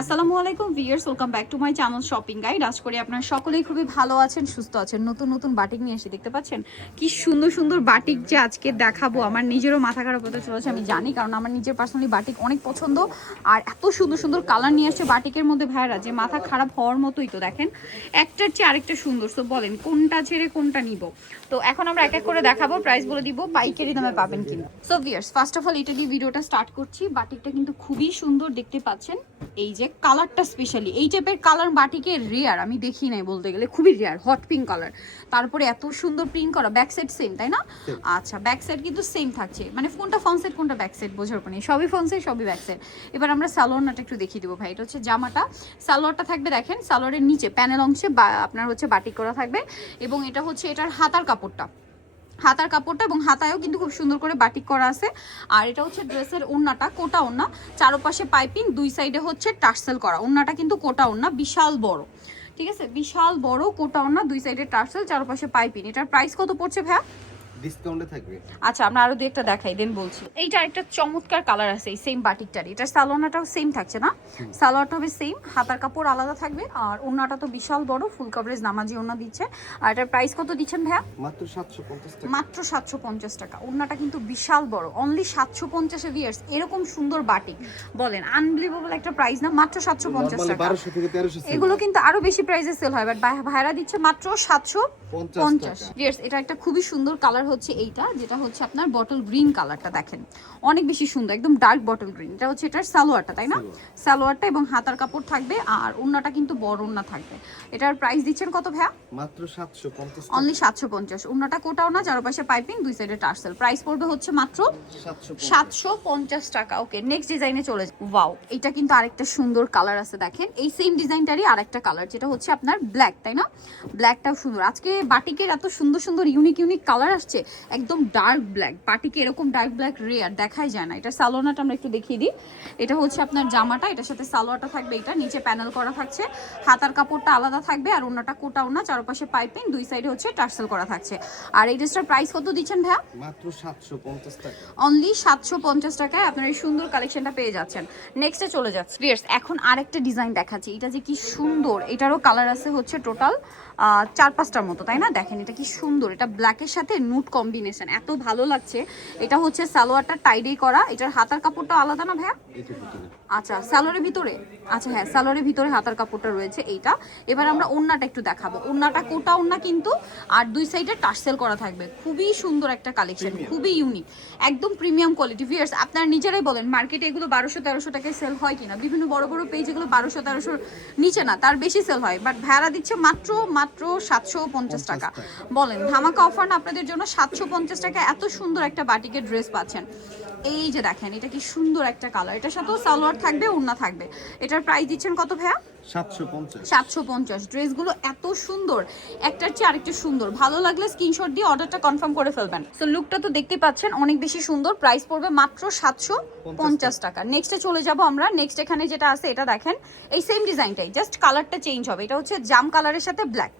আসসালামু আলাইকুম viewers, welcome back to my channel shopping guide. আশা করি আপনারা সকলেই খুবই ভালো আছেন, সুস্থ আছেন। নতুন নতুন বাটিক নিয়ে এসে দেখতে পাচ্ছেন কি সুন্দর সুন্দর বাটিক যে আজকে দেখাবো। আমার নিজেরও মাথা খারাপ হতে চলেছে, আমি জানি, কারণ আমার নিজের পার্সোনালি বাটিক অনেক পছন্দ। আর এত সুন্দর সুন্দর কালার নিয়ে আসছে বাটিকের মধ্যে ভাইরা, যে মাথা খারাপ হওয়ার মতোই। তো দেখেন একটার চেয়ে আরেকটা সুন্দর। তো বলেন কোনটা ছেড়ে কোনটা নিব। তো এখন আমরা এক এক করে দেখাবো, প্রাইস বলে দিব, পাইকারি দামে পাবেন কিন্তু। So viewers, first of all এটা দিয়ে ভিডিওটা স্টার্ট করছি। বাটিকটা কিন্তু খুবই সুন্দর দেখতে পাচ্ছেন। এই যে কালারটা স্পেশালি এই টাইপের কালার বাটিকে রেয়ার, আমি দেখি নাই বলতে গেলে, খুবই রেয়ার। হট পিঙ্ক কালার, তারপরে এত সুন্দর প্রিন্ট করা। ব্যাক সাইড সেম, তাই না? আচ্ছা, ব্যাক সাইড কিন্তু সেম থাকছে, মানে কোনটা ফ্রন্ট সাইড কোনটা ব্যাক সাইড বোঝার পর নেই, সবই ফ্রন্ট সাইড সবই ব্যাক সাইড। এবার আমরা সালোয়ারটা একটু দেখিয়ে দেবো ভাই। এটা হচ্ছে জামাটা, সালোয়ারটা থাকবে দেখেন সালোয়ারের নিচে প্যানেল অংশে আপনার হচ্ছে বাটিক করা থাকবে। এবং এটা হচ্ছে এটার হাতার কাপড়টা, হাতার কাপড়টা এবং হাতায়ও কিন্তু খুব সুন্দর করে বাটিক করা আছে। আর এটা হচ্ছে ড্রেসের ওড়নাটা, কোটা ওড়না, চারপাশে পাইপিং, দুই সাইডে হচ্ছে টার্সেল করা। ওড়নাটা কিন্তু কোটা ওড়না, বিশাল বড়, ঠিক আছে, বিশাল বড় কোটা ওড়না, দুই সাইডে টার্সেল, চারপাশে পাইপিং। এটার প্রাইস কত পড়ছে ভাইয়া? ডিসকাউন্টে থাকবে। আচ্ছা, আমরা আরো দুই একটা দেখাই দেন বলছি। এইটা একটা চমৎকার কালার আছে এই সেম বাটিকটার। এটার সালোয়ারটাও সেম থাকছে না, সালোয়ারটা হবে সেম, হাতার কাপড় আলাদা থাকবে। আর ওড়নাটা তো বিশাল বড়, ফুল কভারেজ নামাজি ওড়না দিচ্ছে। আর এটার প্রাইস কত দিচ্ছেন ভাইয়া? মাত্র 750 টাকা। মাত্র 750 টাকা। ওড়নাটা কিন্তু বিশাল বড়, অনলি 750 ভিউয়ার্স। এরকম সুন্দর বাটিক, বলেন আনবিলিভেবল একটা প্রাইস না? মাত্র 750 টাকা। 1200 থেকে 1300 এগুলো কিন্তু আরো বেশি প্রাইসে সেল হয়, বাট ভাইরা দিচ্ছে মাত্র 750 ভিউয়ার্স। এটা একটা খুবই সুন্দর কালার হচ্ছে এইটা, যেটা হচ্ছে আপনার বটল গ্রিন কালারটা, দেখেন অনেক বেশি সুন্দর, একদম ডার্ক বটল গ্রিন। এটা হচ্ছে এটার সালোয়ারটা, তাই না? সালোয়ারটা এবং হাতার কাপড় থাকবে। আর ওড়নাটা কিন্তু বড় ওড়না থাকবে। এটার প্রাইস দিচ্ছেন কত ভাইয়া? মাত্র 750 টাকা। অনলি 750। ওড়নাটা কোটাও না, চারপাশে পাইপিং, দুই সাইডে টার্সেল। প্রাইস পড়বে হচ্ছে মাত্র 750 টাকা। ওকে, নেক্সট ডিজাইনে চলে যাই। ওয়াও, এটা কিন্তু আরেকটা সুন্দর কালার আছে, দেখেন এই সেম ডিজাইনটারই আরেকটা কালার, যেটা হচ্ছে আপনার ব্ল্যাক, তাই না? ব্ল্যাকটাও সুন্দর। আজকে বাটিকের এত সুন্দর সুন্দর ইউনিক ইউনিক কালার আসছে। একদম ডার্ক ব্ল্যাক, বাটিকে এরকম ডার্ক ব্ল্যাক রেয়ার, দেখাই যায় না। এটা সালোয়ারটা আমরা একটু দেখিয়ে দিই। এটা হচ্ছে আপনার জামাটা, এটার সাথে সালোয়ারটা থাকবে, এটা নিচে প্যানেল করা থাকছে, হাতার কাপড়টা আলাদা থাকবে। আর ওড়নাটা কোটা ওড়না, চারপাশে পাইপিং, দুই সাইডে হচ্ছে টার্সেল করা থাকছে। আর এই ড্রেসটার প্রাইস কত দিচ্ছেন ভাইয়া? মাত্র 750 টাকা। অনলি 750 টাকায় আপনার এই সুন্দর কালেকশনটা পেয়ে যাচ্ছেন। নেক্সটে চলে যাচ্ছে ভিউয়ার্স, এখন আরেকটা ডিজাইন দেখাচ্ছি। এটা যে কি সুন্দর, এটারও কালার আছে হচ্ছে টোটাল 4-5টার মতো, তাই না? দেখেন এটা কি সুন্দর, এটা ব্ল্যাকের সাথে নুট কম্বিনেশন, এত ভালো লাগছে। এটা হচ্ছে সালোয়ারটা টাইডেই করা, এটার হাতার কাপড়টা আলাদা না ভাইয়া? আচ্ছা, সালোয়ারের ভিতরে, আচ্ছা হ্যাঁ, সালোয়ারের ভিতরে হাতার কাপড়টা রয়েছে এইটা। এবার আমরা ওড়নাটা একটু দেখাবো। ওড়নাটা কোটা ওড়না কিন্তু, আর দুই সাইডে টার্সেল করা থাকবে। খুবই সুন্দর একটা কালেকশন, খুবই ইউনিক, একদম প্রিমিয়াম কোয়ালিটি। ভিউয়ার্স, আপনারা নিজেরাই বলেন মার্কেটে এগুলো 1200-1300 টাকায় সেল হয় কিনা? বিভিন্ন বড় বড় পেজ এগুলো 1200-1300 নিচে না, তার বেশি সেল হয়, বাট ভাড়া দিচ্ছে মাত্র 750 টাকা। বলেন ধামাকা অফার না আপনাদের জন্য? 750 টাকা এত সুন্দর একটা বাটিকের ড্রেস পাচ্ছেন। এই যে দেখেন এটা কি সুন্দর একটা কালার, এটার সাথেও সালোয়ার থাকবে, ওড়না থাকবে। এটার প্রাইস দিচ্ছেন কত ভাইয়া? 750। ড্রেসগুলো এত সুন্দর, একটার চেয়ে আরেকটা সুন্দর। ভালো লাগলে স্ক্রিনশট দিয়ে অর্ডারটা কনফার্ম করে ফেলবেন। সো লুকটা তো দেখতে পাচ্ছেন অনেক বেশি সুন্দর। প্রাইস পড়বে মাত্র 750 টাকা। নেক্সটে চলে যাব আমরা। নেক্সট এখানে যেটা আছে এটা দেখেন, এই সেম ডিজাইনটাই, জাস্ট কালারটা চেঞ্জ হবে। এটা হচ্ছে জাম কালারের সাথে ব্ল্যাক,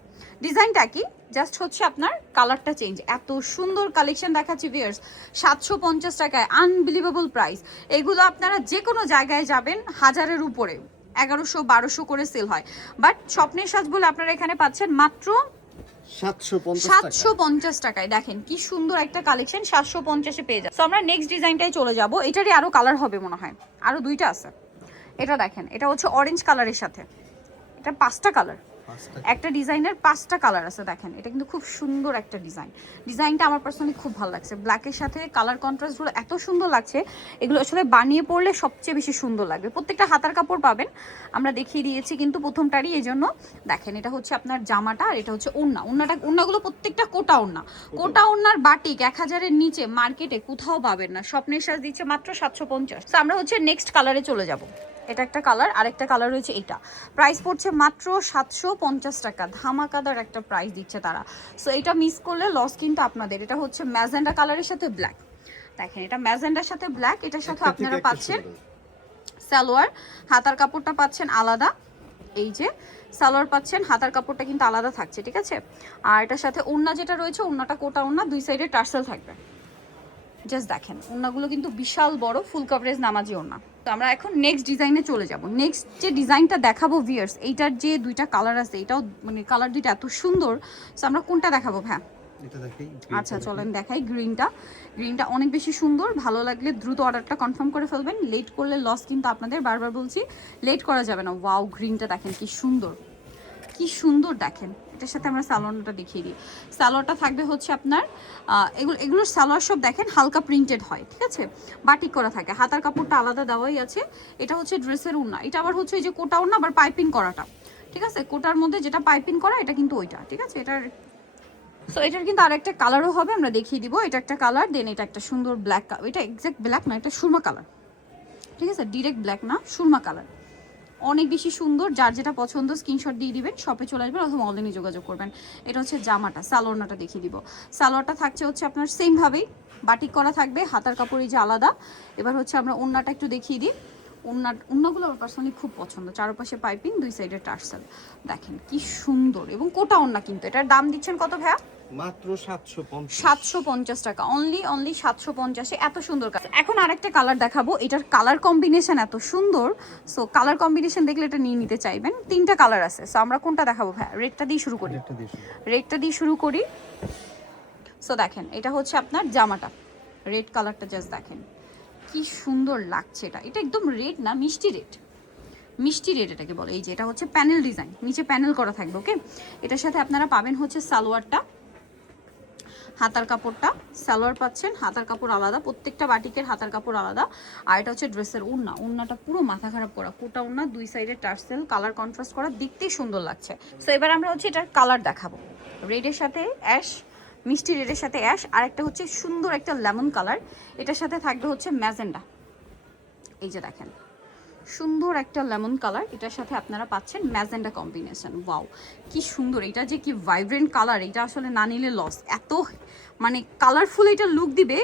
ডিজাইনটা কি, জাস্ট হচ্ছে আপনার কালারটা চেঞ্জ। এত সুন্দর কালেকশন দেখাচ্ছি ভিউয়ার্স 750 টাকায়, আনবিলিভেবল প্রাইস। এগুলো আপনারা যে কোনো জায়গায় যাবেন হাজারের উপরে, 1100-1200 করে সেল হয়, বাট স্বপ্নের সাজ বলে আপনারা এখানে পাচ্ছেন মাত্র 750 টাকায়। দেখেন কি সুন্দর একটা কালেকশন, 750-এ পেয়ে যায়। তো আমরা নেক্সট ডিজাইনটাই চলে যাব। এটারই আরো কালার হবে মনে হয়, আরো দুইটা আছে। এটা দেখেন, এটা হচ্ছে অরেঞ্জ কালারের সাথে, এটা 5টা কালার, একটা ডিজাইনের 5টা কালার আছে। দেখেন এটা কিন্তু খুব সুন্দর একটা ডিজাইন। ডিজাইনটা আমার পার্সোনালি খুব ভালো লাগছে, ব্ল্যাকের সাথে কালার কন্ট্রাস্টগুলো এত সুন্দর লাগছে। এগুলো আসলে বানিয়ে পড়লে সবচেয়ে বেশি সুন্দর লাগবে। প্রত্যেকটা হাতার কাপড় পাবেন, আমরা দেখিয়ে দিয়েছি কিন্তু প্রথমটারই, এই জন্য দেখেন এটা হচ্ছে আপনার জামাটা, আর এটা হচ্ছে ওড়না। ওড়নাগুলো প্রত্যেকটা কোটা ওড়না, কোটা ওড়নার বাটিক 1000-এর নিচে মার্কেটে কোথাও পাবেন না। স্বপ্নের সাজ দিচ্ছে মাত্র 750। তো আমরা হচ্ছে নেক্সট কালারে চলে যাব। এটা একটা কালার, আরেকটা কালার রয়েছে এইটা। প্রাইস পড়ছে মাত্র 750 টাকা। ধামাকাদার একটা প্রাইস দিচ্ছে তারা। সো এটা মিস করলে লস কিন্তু আপনাদের। এটা হচ্ছে ম্যাজেন্ডা কালারের সাথে ব্ল্যাক, দেখেন এটা ম্যাজেন্ডার সাথে ব্ল্যাক। এটার সাথে আপনারা পাচ্ছেন সালোয়ার, হাতার কাপড়টা পাচ্ছেন আলাদা, এই যে সালোয়ার পাচ্ছেন, হাতার কাপড়টা কিন্তু আলাদা থাকছে, ঠিক আছে। আর এটার সাথে ওড়না যেটা রয়েছে, ওড়নাটা কোটা ওড়না, দুই সাইডে টার্সেল থাকবে। জাস্ট দেখেন ওড়নাগুলো কিন্তু বিশাল বড়, ফুল কভারেজ নামাজি ওড়না। তো আমরা এখন নেক্সট ডিজাইনে চলে যাব। নেক্সট যে ডিজাইনটা দেখাবো ভিউয়ার্স, এইটার যে দুইটা কালার আছে, এটাও মানে কালার দুইটা এত সুন্দর। সো আমরা কোনটা দেখাবো ভাই? এটা দেখাই। আচ্ছা চলেন দেখাই গ্রিনটা অনেক বেশি সুন্দর। ভালো লাগলে দ্রুত অর্ডারটা কনফার্ম করে ফেলবেন, লেট করলে লস কিন্তু আপনাদের, বারবার বলছি লেট করা যাবে না। ওয়াও, গ্রিনটা দেখেন কি সুন্দর, কি সুন্দর দেখেন। এটার সাথে আমরা সালোয়ারটা দেখিয়ে দিই। সালোয়ারটা থাকবে হচ্ছে আপনার এগুলোর সালোয়ার সব দেখেন হালকা প্রিন্টেড হয়, ঠিক আছে, বাটিক করা থাকে, হাতার কাপড়টা আলাদা দেওয়াই আছে। এটা হচ্ছে ড্রেসের ওড়না, এটা আবার হচ্ছে এই যে কোটা ওড়না আবার পাইপিং করাটা, ঠিক আছে, কোটার মধ্যে যেটা পাইপিং করা এটা কিন্তু ওইটা, ঠিক আছে। সো এটার কিন্তু আরেকটা কালারও হবে, আমরা দেখিয়ে দিব। এটা একটা কালার, দেন এটা একটা সুন্দর ব্ল্যাক কালার, এটা এক্সাক্ট ব্ল্যাক না, এটা সুরমা কালার, ঠিক আছে, ডিরেক্ট ব্ল্যাক না, সুরমা কালার, অনেক বেশি সুন্দর। যার যেটা পছন্দ স্ক্রিনশট দিয়ে দিবেন, শপে চলে আসবেন অথবা অনলাইনে যোগাযোগ করবেন। এটা হচ্ছে জামাটা, সালোয়ারটা দেখিয়ে দিব। সালোয়ারটা থাকছে হচ্ছে আপনার সেম ভাবেই বাটিক করা থাকবে, হাতার কাপড় এই যে আলাদা। এবার হচ্ছে আমরা ওড়নাটা একটু দেখিয়ে দিই। ওড়নাগুলো আমার পার্সোনালি খুব পছন্দ, চারপাশে পাইপিং, দুই সাইডে টার্সেল, দেখেন কি সুন্দর। এবং কোটা ওড়না কিন্তু। এটার দাম দিচ্ছেন কত ভাইয়া? মাত্র 750 750 টাকা, অনলি 750-এ এত সুন্দর কালার। এখন আরেকটা কালার দেখাবো, এটার কালার কম্বিনেশন এত সুন্দর। সো কালার কম্বিনেশন দেখলে এটা নিয়ে নিতে চাইবেন। তিনটা কালার আছে, সো আমরা কোনটা দেখাবো ভাই? রেডটা দিয়ে শুরু করি, রেডটা দিয়ে শুরু করি। সো দেখেন এটা হচ্ছে আপনার জামাটা, রেড কালারটা জাস্ট দেখেন কি সুন্দর লাগছে। এটা একদম রেড না, মিষ্টি রেড, মিষ্টি রেড এটাকে বলে। এই যে এটা হচ্ছে প্যানেল ডিজাইন, নিচে প্যানেল করা থাকবে, ওকে। এটার সাথে আপনারা পাবেন হচ্ছে সালোয়ারটা, হাতার কাপড়টা, সালোয়ার পাচ্ছেন, হাতার কাপড় আলাদা, প্রত্যেকটা বাটিকের হাতার কাপড় আলাদা। আর এটা হচ্ছে ড্রেসের ওড়না, ওড়নাটা পুরো মাথা খারাপ করা, কোটা ওড়না, দুই সাইডে টার্সেল, কালার কন্ট্রাস্ট করা, দেখতেই সুন্দর লাগছে। সো এবার আমরা হচ্ছে এটার কালার দেখাবো, রেডের সাথে অ্যাশ, মিষ্টি রেডের সাথে অ্যাশ, আর একটা হচ্ছে সুন্দর একটা লেমন কালার, এটার সাথে থাকবে হচ্ছে ম্যাজেন্ডা। এই যে দেখেন সুন্দর একটা লেমন কালার, এটার সাথে আপনারা পাচ্ছেন ম্যাজেন্ডা কম্বিনেশন। ওয়াও কি সুন্দর, এটা যে কি ভাইব্রেন্ট কালার, এটা আসলে না নিলে লস। এত মানে কালারফুল এটা লুক দিবে,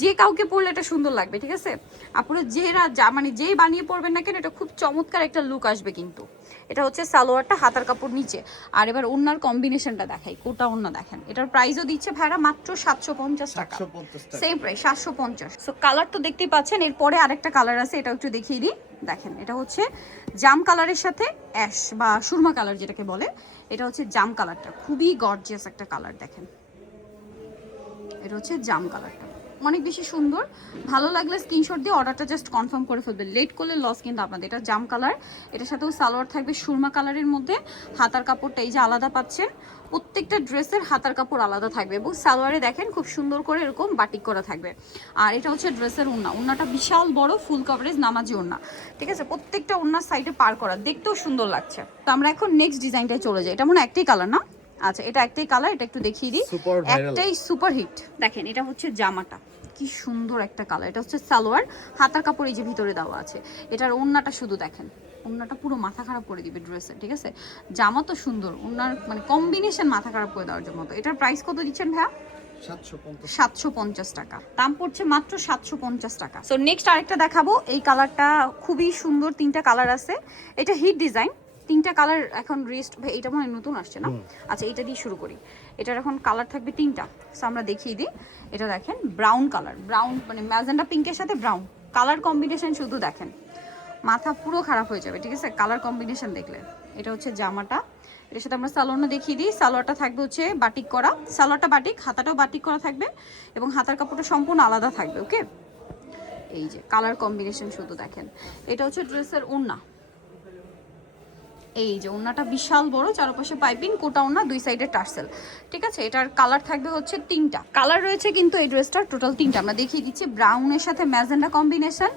যে কাউকে পরলে এটা সুন্দর লাগবে, ঠিক আছে। আপনারা মানে যেই বানিয়ে পরবেন না কেন, এটা খুব চমৎকার একটা লুক আসবে কিন্তু। এটা হচ্ছে সালোয়ারটা, হাতার কাপড় নিচে। আর এবার ওড়নার কম্বিনেশনটা দেখাই, কোটা ওড়না দেখেন। এটার প্রাইসও দিচ্ছে ভাইরা মাত্র 750 টাকা, সেম প্রাইস 750। সো কালার তো দেখতেই পাচ্ছেন। এরপরে আরেকটা কালার আছে, এটা একটু দেখিয়ে দিই। দেখেন এটা হচ্ছে জাম কালারের সাথে অ্যাশ বা সুরমা কালার যেটাকে বলে, এটা হচ্ছে জাম কালারটা, খুবই গর্জিয়াস একটা কালার। দেখেন এটা হচ্ছে জাম কালারটা, অনেক বেশি সুন্দর। ভালো লাগলে স্ক্রিনশট দিয়ে অর্ডারটা জাস্ট কনফার্ম করে ফেলবেন, লেট করলে লস কিন্তু আপনাদের। এটা জাম কালার, এটার সাথেও সালোয়ার থাকবে সুরমা কালারের মধ্যে, হাতার কাপড়টা এই যে আলাদা পাচ্ছেন, প্রত্যেকটা ড্রেসের হাতার কাপড় আলাদা থাকবে এবং সালোয়ারে দেখেন খুব সুন্দর করে এরকম বাটিক করা থাকবে। আর এটা হচ্ছে ড্রেসের ওড়না, ওড়নাটা বিশাল বড়, ফুল কভারেজ নামাজি ওড়না, ঠিক আছে, প্রত্যেকটা ওড়নার সাইডে পার করা, দেখতেও সুন্দর লাগছে। তো আমরা এখন নেক্সট ডিজাইনটায় চলে যাই। এটা মনে হয় একটাই কালার না? আচ্ছা এটা একটাই কালার, এটা একটু দেখিয়ে দিই, একটাই সুপার হিট। দেখেন এটা হচ্ছে জামাটা, কি সুন্দর একটা কালার। এটা হচ্ছে সালোয়ার, হাতার কাপড় এই যে ভিতরে দেওয়া আছে। এটার ওড়নাটা শুধু দেখেন, ওড়নাটা পুরো মাথা খারাপ করে দিবে ড্রেসের, ঠিক আছে। জামা তো সুন্দর, ওড়নার মানে কম্বিনেশন মাথা খারাপ করে দেওয়ার জন্য। তো এটার প্রাইস কত দিচ্ছেন ভাইয়া? 750 টাকা, দাম পড়ছে মাত্র 750 টাকা। সো নেক্সট আরেকটা দেখাবো, এই কালারটা খুবই সুন্দর, তিনটা কালার আছে। এটা হিট ডিজাইন, তিনটা কালার এখন রেস্ট। ভাই এটা মনে হয় নতুন আসছে না? আচ্ছা এটা দিয়ে শুরু করি। এটার এখন কালার থাকবে তিনটা, সো আমরা দেখিয়ে দিই। এটা দেখেন ব্রাউন কালার, ব্রাউন মানে ম্যাজেন্ডা পিঙ্কের সাথে ব্রাউন কালার কম্বিনেশন, শুধু দেখেন মাথা পুরো খারাপ হয়ে যাবে, ঠিক আছে, কালার কম্বিনেশন দেখলে। এটা হচ্ছে জামাটা, এটার সাথে আমরা সালোয়ারটা দেখিয়ে দিই। সালোয়ারটা থাকবে হচ্ছে বাটিক করা, সালোয়ারটা বাটিক, হাতাটাও বাটিক করা থাকবে এবং হাতার কাপড়টা সম্পূর্ণ আলাদা থাকবে, ওকে। এই যে কালার কম্বিনেশন শুধু দেখেন। এটা হচ্ছে ড্রেসের ওড়না, এই যে ওড়নাটা বিশাল বড়, চারপাশে পাইপিং, কোটা ওড়না, দুই সাইডে টার্সেল, ঠিক আছে। এটার কালার থাকবে হচ্ছে তিনটা কালার রয়েছে কিন্তু এই ড্রেসটার টোটাল তিনটা। আমরা দেখিয়ে দিচ্ছি, ব্রাউনের সাথে ম্যাজেন্ডা কম্বিনেশন,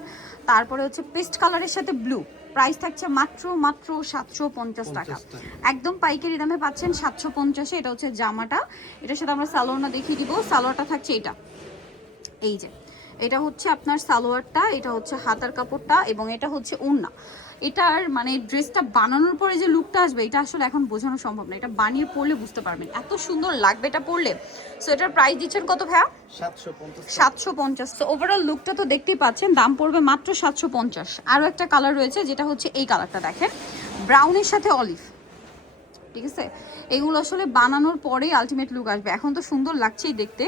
তারপরে হচ্ছে পেস্ট কালারের সাথে ব্লু। প্রাইস থাকছে মাত্র 750 টাকা, একদম পাইকারি দামে পাচ্ছেন 750-এ। এটা হচ্ছে জামাটা, এটার সাথে আমরা সালোয়ারটা দেখিয়ে দিব। সালোয়ারটা থাকছে এটা, এই যে এটা হচ্ছে আপনার সালোয়ারটা, এটা হচ্ছে হাতার কাপড়টা এবং এটা হচ্ছে ওড়না। এটার মানে ড্রেসটা বানানোর পরে যে লুকটা আসবে, এটা আসলে এখন বোঝানো সম্ভব না, এটা বানিয়ে পরলে বুঝতে পারবেন এত সুন্দর লাগবে এটা পরলে। সো এটার প্রাইস দিচ্ছেন কত ভাইয়া? 750। তো ওভারঅল লুকটা তো দেখতেই পাচ্ছেন, দাম পড়বে মাত্র 750। আরও একটা কালার রয়েছে যেটা হচ্ছে এই কালারটা দেখেন, ব্রাউনের সাথে অলিভ, ঠিক আছে? এগুলো আসলে বানানোর পরেই আলটিমেট লুক আসবে। এখন তো সুন্দর লাগছেই দেখতে,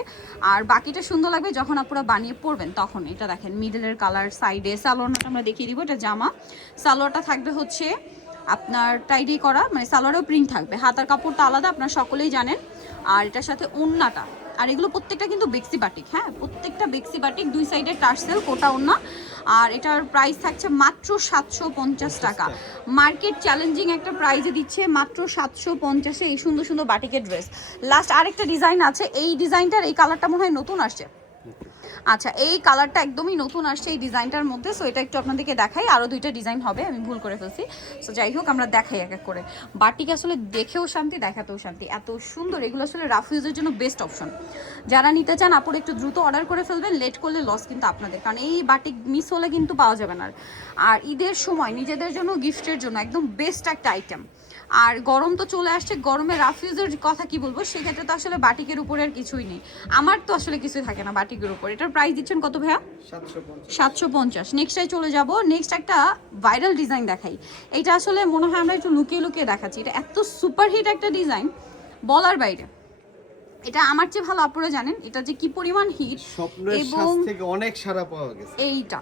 আর বাকিটা সুন্দর লাগবে যখন আপনারা বানিয়ে পরবেন তখন। এটা দেখেন মিডলের কালার, সাইডে সালোয়ারটা আমরা দেখিয়ে দিব, এটা জামা। সালোয়ারটা থাকবে হচ্ছে আপনার টাইডি করা, মানে সালোয়ারেও প্রিন্ট থাকবে, হাতার কাপড়টা আলাদা আপনারা সকলেই জানেন। আর এটার সাথে ওড়নাটা, আর এগুলো প্রত্যেকটা কিন্তু বেক্সি বাটিক, হ্যাঁ প্রত্যেকটা বেক্সি বাটিক, দুই সাইডে টার্সেল, কোটা ওড়না। আর এটার প্রাইস থাকছে মাত্র 750 টাকা। মার্কেট চ্যালেঞ্জিং একটা প্রাইজে দিচ্ছে মাত্র 750-এ এই সুন্দর সুন্দর বাটিকের ড্রেস। লাস্ট আরেকটা ডিজাইন আছে, এই ডিজাইনটার এই কালারটা মনে হয় নতুন আসছে। আচ্ছা, এই কালারটা একদমই নতুন আসছে এই ডিজাইনটার মধ্যে। সো এটা একটু আপনাদেরকে দেখাই, আরও দুইটা ডিজাইন হবে, আমি ভুল করে ফেলছি। সো যাই হোক, আমরা দেখাই এক এক করে। বাটিক আসলে দেখেও শান্তি, দেখাতেও শান্তি, এত সুন্দর। এগুলো আসলে রাফ ইউজের জন্য বেস্ট অপশন। যারা নিতে চান আপুর একটু দ্রুত অর্ডার করে ফেলবেন, লেট করলে লস কিন্তু আপনাদের, কারণ এই বাটিক মিস হলে কিন্তু পাওয়া যাবে না। আর ঈদের সময় নিজেদের জন্য, গিফটের জন্য একদম বেস্ট একটা আইটেম। আর গরম তো চলে আসছে, গরমে রাফ ইউজের কথা কি বলবো, সেক্ষেত্রে তো আসলে বাটিকের উপরে আর কিছুই নেই। আমার তো আসলে কিছুই থাকে না বাটিকের উপর। এটার প্রাইস দিচ্ছেন কত ভাইয়া? 750। নেক্সটটাই চলে যাব। নেক্সট একটা ভাইরাল ডিজাইন দেখাই। এটা আসলে মনে হয় আমরা একটু লুকিয়ে লুকিয়ে দেখাচ্ছি, এটা এত সুপারহিট একটা ডিজাইন বলার বাইরে। এটা আমার চেয়ে ভালো আপনারা জানেন এটা যে কি পরিমাণ হিট, এবং থেকে অনেক সারা পাওয়া গেছে এইটা,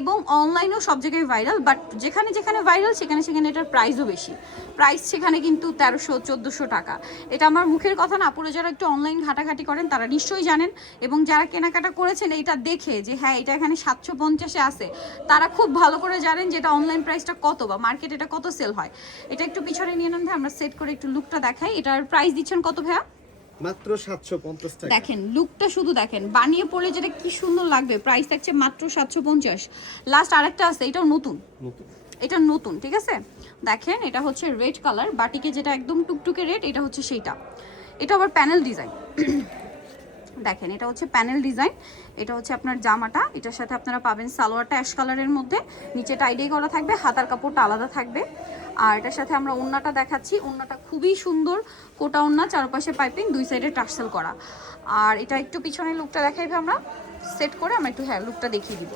এবং অনলাইনেও সব জায়গায় ভাইরাল। বাট যেখানে যেখানে ভাইরাল সেখানে সেখানে এটার প্রাইসও বেশি। প্রাইস সেখানে কিন্তু 1300-1400 টাকা। এটা আমার মুখের কথা না, পুরো যারা একটু অনলাইন ঘাটাঘাটি করেন তারা নিশ্চয়ই জানেন, এবং যারা কেনাকাটা করেছেন এটা দেখে যে হ্যাঁ এটা এখানে 750-এ আছে, তারা খুব ভালো করে জানেন যে এটা অনলাইন প্রাইসটা কত বা মার্কেট এটা কত সেল হয়। এটা একটু পিছনে নিয়ে নেন ভাই, আমরা সেট করে একটু লুকটা দেখাই। এটার প্রাইস দিচ্ছেন কত ভাইয়া? মাত্র 750 টাকা। দেখেন লুকটা শুধু দেখেন, বানিয়ে পড়লে যেটা কি সুন্দর লাগবে। প্রাইস থাকছে মাত্র 750। লাস্ট আরেকটা আছে, এটাও নতুন, এটা নতুন, ঠিক আছে? দেখেন এটা হচ্ছে রেড কালার, বাটিকে যেটা একদম টুকটুকে রেড, এটা হচ্ছে সেইটা। এটা আবার প্যানেল ডিজাইন। দেখেন এটা হচ্ছে প্যানেল ডিজাইন। এটা হচ্ছে আপনার জামাটা, এটার সাথে আপনারা পাবেন সালোয়ারটা অ্যাশ কালারের মধ্যে, নিচে টাইডি করা থাকবে, হাতার কাপড়টা আলাদা থাকবে। আর এটার সাথে আমরা ওড়নাটা দেখাচ্ছি। ওড়নাটা খুবই সুন্দর, কোটা ওড়না, চারপাশে পাইপিং, দুই সাইডে টার্সেল করা। আর এটা একটু পিছনে লুকটা দেখাইবে, আমরা সেট করে আমরা একটু হ্যাঁ লুকটা দেখিয়ে দিব।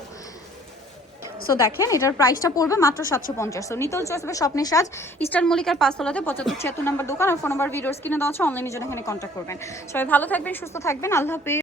সো দেখেন এটার প্রাইসটা পড়বে মাত্র 750। সো নিতল চয়েস হবে স্বপ্নের সাজ, ইস্টার্ন মল্লিকার 5তলাতে 75-76 নাম্বার দোকান। আর ফোন নাম্বার ভিডিওস কিনে দেওয়া আছে, অনলাইনে জন্য এখানে কন্ট্যাক্ট করবেন। সবাই ভালো থাকবেন, সুস্থ থাকবেন, আল্লাহ হাফেজ।